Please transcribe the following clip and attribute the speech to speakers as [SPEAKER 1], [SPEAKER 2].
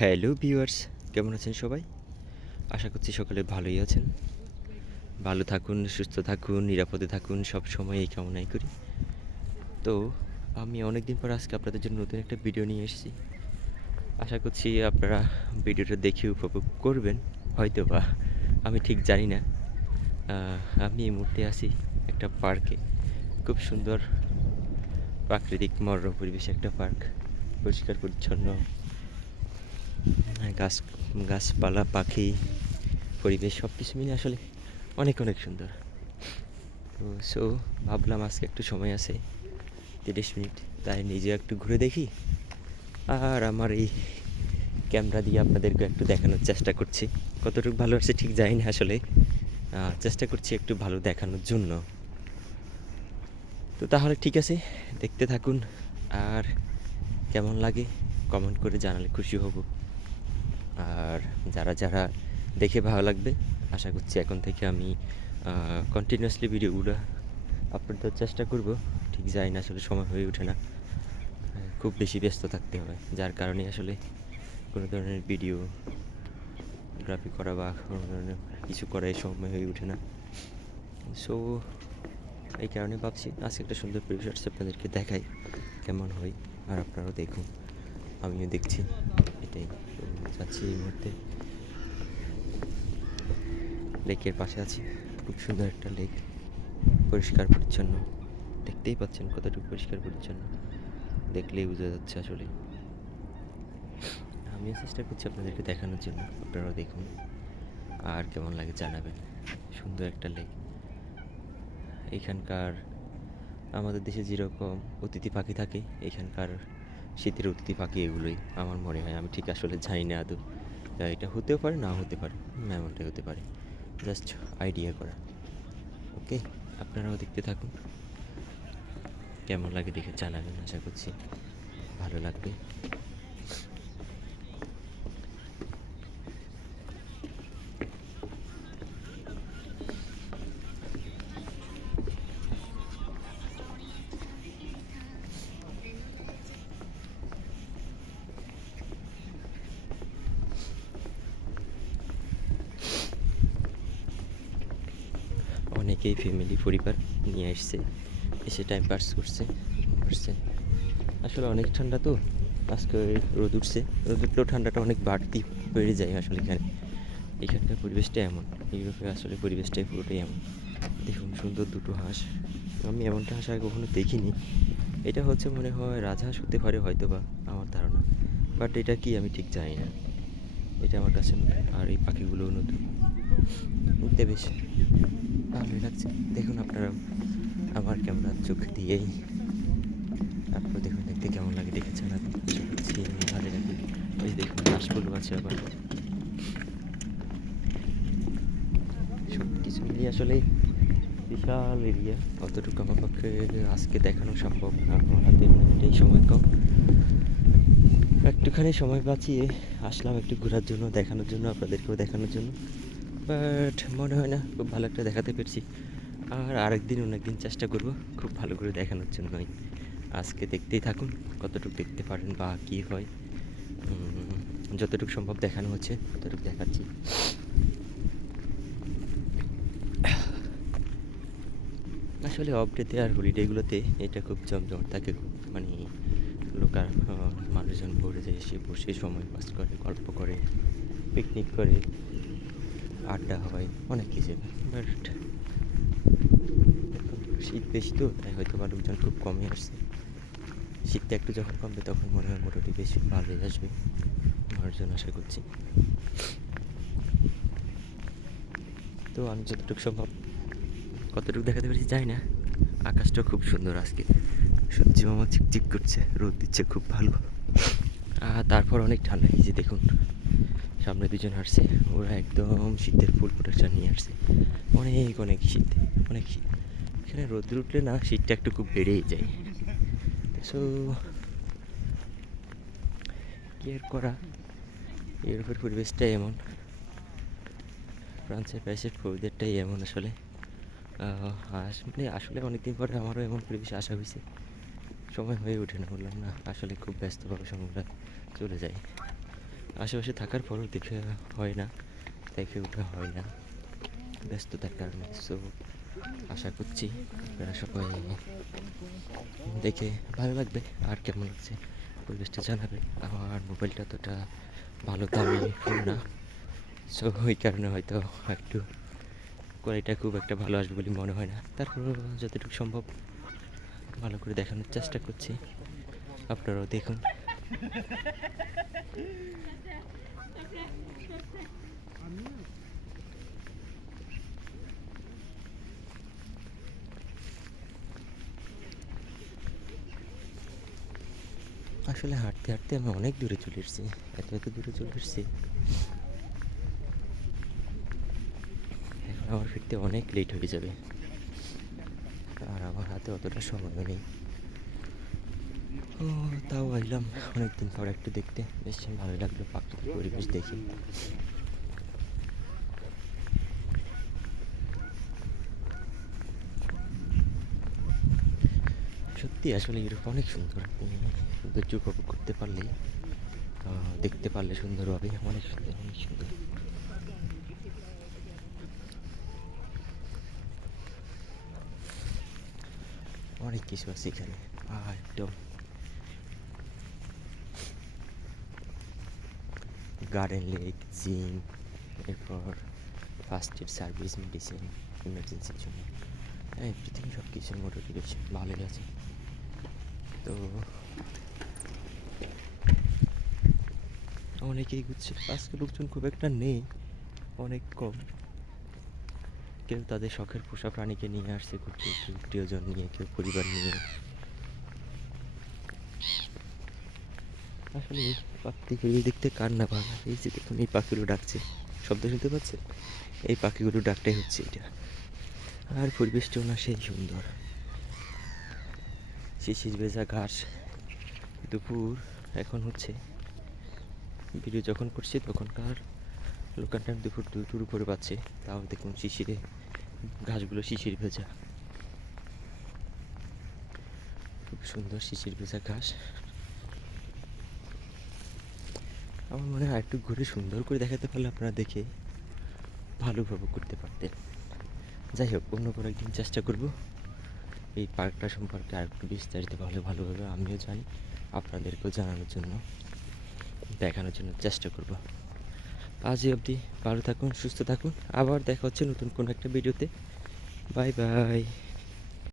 [SPEAKER 1] Hello viewers, কেমন আছেন সবাই? আশা করছি সকলে ভালোই আছেন। ভালো থাকুন, সুস্থ থাকুন, নিরাপদে থাকুন, সব সময় এই কামনাই করি। তো, আমি অনেক দিন পর আজকে আপনাদের জন্য নতুন একটা ভিডিও নিয়ে এসেছি। আশা করছি আপনারা ভিডিওটা দেখে উপভোগ করবেন হয়তো বা আমি ঠিক জানি না। আমি এই মুহূর্তে আছি একটা পার্কে। খুব সুন্দর প্রাকৃতিক মনোরম পরিবেশে একটা পার্ক। পরিষ্কার, পরিচ্ছন্ন গাছ, গাছপালা, পাখি, পরিবেশ সব কিছু মিলে আসলে অনেক অনেক সুন্দর। তো সো ভাবলাম আজকে একটু সময় আছে, তিরিশ মিনিট, তাই নিজে একটু ঘুরে দেখি। আর আমার এই ক্যামেরা দিয়ে আপনাদেরকে একটু দেখানোর চেষ্টা করছি। কতটুকু ভালো আছে ঠিক জানি না আসলে। চেষ্টা করছি একটু ভালো দেখানোর জন্য। তো তাহলে ঠিক আছে, দেখতে থাকুন। আর কেমন লাগে কমেন্ট করে জানালে খুশি হব। আর যারা যারা দেখে ভালো লাগবে, আশা করছি এখন থেকে আমি কন্টিনিউয়াসলি ভিডিওগুলো আপলোড দেওয়ার চেষ্টা করব। ঠিক যাই না আসলে সময় হয়ে ওঠে না। খুব বেশি ব্যস্ত থাকতে হয় যার কারণে আসলে কোনো ধরনের ভিডিও গ্রাফি করা বা কোনো ধরনের কিছু করার সময় হয়ে ওঠে না। সো এই কারণে ভাবছি আজকে একটা সুন্দর পরিবেশ আপনাদেরকে দেখাই, কেমন হয়, আর আপনারাও দেখুন, আমিও দেখছি। এটাই যাচ্ছি এই মুহূর্তে। লেকের পাশে আছি। খুব সুন্দর একটা লেক। পরিষ্কার পরিচ্ছন্ন। দেখতেই পাচ্ছেন কতটুকু পরিষ্কার পরিচ্ছন্ন। দেখলেই বোঝা যাচ্ছে আসলে আমিও চেষ্টা করছি আপনাদেরকে দেখানোর জন্য। আপনারাও দেখুন। আর কেমন লাগে জানাবেন। সুন্দর একটা লেক। এখানকার আমাদের দেশে যেরকম অতিথি পাখি থাকে, এখানকার শীতের অতিথি পাখি এগুলোই। আমার মনে হয়, আমি ঠিক আসলে যাই না আদৌ তা এটা হতেও পারে না হতে পারে এমনটাই হতে পারে। জাস্ট আইডিয়া করা। ওকে আপনারাও দেখতে থাকুন। কেমন লাগে দেখে জানাবেন, আশা করছি। ভালো লাগবে। অনেকেই ফ্যামিলি পরিবার নিয়ে এসছে এসে টাইম পাস করছে করছে। আসলে অনেক ঠান্ডা তো, আজকে রোদ উঠছে। রোদ উঠলেও ঠান্ডাটা অনেক বাড়তি বেড়ে যায় আসলে এখানে। এখানকার পরিবেশটা এমন ইউরোপে আসলে পরিবেশটাই পুরোটাই এমন। দেখুন, সুন্দর দুটো হাঁস। আমি এমনটা হাঁস আগে কখনো দেখিনি। এটা হচ্ছে মনে হয় রাজহাঁস হতে পারে হয়তো বা আমার ধারণা। বাট এটা কি আমি ঠিক জানি না। এটা আমার কাছে। আর এই পাখিগুলোও নতুন। উঠতে বেশ। ভালোই লাগছে। দেখুন আপনারা আমার ক্যামেরার চোখ দিয়েই। তারপর দেখুন দেখতে কেমন লাগে দেখেছেন আপনি ভালো লাগবে ওই দেখুন হাঁসগুলো আছে আবার। সব কিছু মিলিয়ে আসলে বিশাল এরিয়া অতটুকু আমার পক্ষে আজকে দেখানো সম্ভব না। আমার হাতে সময় কম। একটুখানি সময় বাঁচিয়ে আসলাম একটু ঘোরার জন্য, দেখানোর জন্য, আপনাদেরকেও দেখানোর জন্য। বাট মনে হয় না খুব ভালো একটা দেখাতে পেরেছি। আর আরেকদিন অনেকদিন চেষ্টা করব খুব ভালো করে দেখানোর জন্যই আজকে দেখতেই থাকুন কতটুকু দেখতে পারেন বা কী হয়। যতটুকু সম্ভব দেখানো হচ্ছে ততটুকু দেখাচ্ছি। আসলে অফ ডেতে আর হলিডেগুলোতে এটা খুব জমজমাট থাকে মানে আহ, মানুষজন ভরে যায় এসে বসে সময় পাস করে গল্প করে পিকনিক করে আড্ডা হয় অনেক কিছু। বাট শীত বেশি তো তাই হয়তো বা লোকজন খুব কমই আসছে শীতটা একটু যখন কমবে তখন মনে হয় মোটামুটি বেশি ভালোই আসবে। মানুষজন আশা করছি। তো আমি যতটুকু সম্ভব কতটুকু দেখাতে পেরেছি যাই না। আকাশটা খুব সুন্দর আজকে। সূর্য মামা চিকচিক করছে রোদ দিচ্ছে খুব ভালো। আর তারপর অনেক ঠান্ডা এই যে দেখুন। সামনে দুজন হাঁটছে ওরা একদম শীতের ফুল প্রোটেকশন নিয়ে আসছে অনেক অনেক শীত অনেক শীত। এখানে রোদ উঠলে না শীতটা একটু খুব বেড়েই যায়। সো কি আর করা? ইউরোপের পরিবেশটাই এমন। ফ্রান্সের প্যারিসের ওয়েদারটাই এমন আসলে। আহ, আস- মানে আসলে অনেকদিন পরে আমারও এমন পরিবেশে আসা হয়েছে। সময় হয়ে ওঠে না বললাম না আসলে খুব ব্যস্তভাবে সময়টা চলে যায়। আশেপাশে থাকার পরও দেখে হয় না, দেখে ওঠা হয় না। ব্যস্ততার কারণে। সো আশা করছি আপনারা সবাই দেখে ভালো লাগবে। আর কেমন লাগছে? পরিবেশটা জানাবেন। আমার মোবাইলটা অতটা ভালো দামি ফোন না। সো ওই কারণে হয়তো একটু কোয়ালিটা খুব একটা ভালো আসবে বলে মনে হয় না। তারপর যতটুকু সম্ভব ভালো করে দেখানোর চেষ্টা করছি। আপনারাও দেখুন। আসলে হাঁটতে হাঁটতে আমি অনেক দূরে চলে এসেছি, এত এত দূরে চলে এসেছি। এখন আমার ফিরতে অনেক লেট হয়ে যাবে। আর আমার হাতে অতটা সময়ও নেই। ও তাও আইলাম। অনেকদিন পর একটু দেখতে। বেশ ভালোই লাগল প্রাকৃতিক পরিবেশ দেখে। সত্যি আসলে ইউরোপ অনেক সুন্দর সৌন্দর্য উপভোগ করতে পারলেই দেখতে পারলে সুন্দরভাবে অনেক সুন্দর অনেক সুন্দর। অনেক কিছু আছে এখানে। আহ, একদম গার্ডেন লেক জিম এরপর ফার্স্ট এড সার্ভিস মেডিসিন ইমার্জেন্সির জন্য হ্যাঁ এভরিথিং সব কিছু মোটামুটি বেশ ভালোই আছে। তো অনেকেই ঘুরছে আজকে লোকজন খুব একটা নেই, অনেক কম। কেউ তাদের শখের পোষা প্রাণীকে নিয়ে আসছে কেউ প্রিয়জন নিয়ে, কেউ পরিবার নিয়ে। আসলে প্রাকৃতিক পরিবেশ দেখতে কার না ভালো? এই যে দেখুন, এই পাখিগুলো ডাকছে। শব্দ শুনতে পাচ্ছে? এই পাখিগুলো ডাকটাই হচ্ছে এটা। আর পরিবেশটাও না সেই সুন্দর। শিশির ভেজা ঘাস। দুপুর এখন হচ্ছে। ভিডিও যখন করছি তখনকার লোকালটা দুপুর দুপুর উপরে পাচ্ছে তাও দেখুন শিশিরে ঘাসগুলো শিশির ভেজা। খুব সুন্দর শিশির ভেজা ঘাস। আমার মনে হয় একটু ঘুরে সুন্দর করে দেখাতে পারলে আপনারা দেখে ভালো উপভোগ করতে পারতেন। যাই হোক, অন্য কোনো একদিন চেষ্টা করব। এই পার্কটা সম্পর্কে আর একটু বিস্তারিত ভালো ভালোভাবে আমিও জানি, আপনাদেরকেও জানানোর জন্য, দেখানোর জন্য চেষ্টা করব। আজই অবধি ভালো থাকুন, সুস্থ থাকুন। আবার দেখা হচ্ছে নতুন কোনো একটা ভিডিওতে। Bye bye.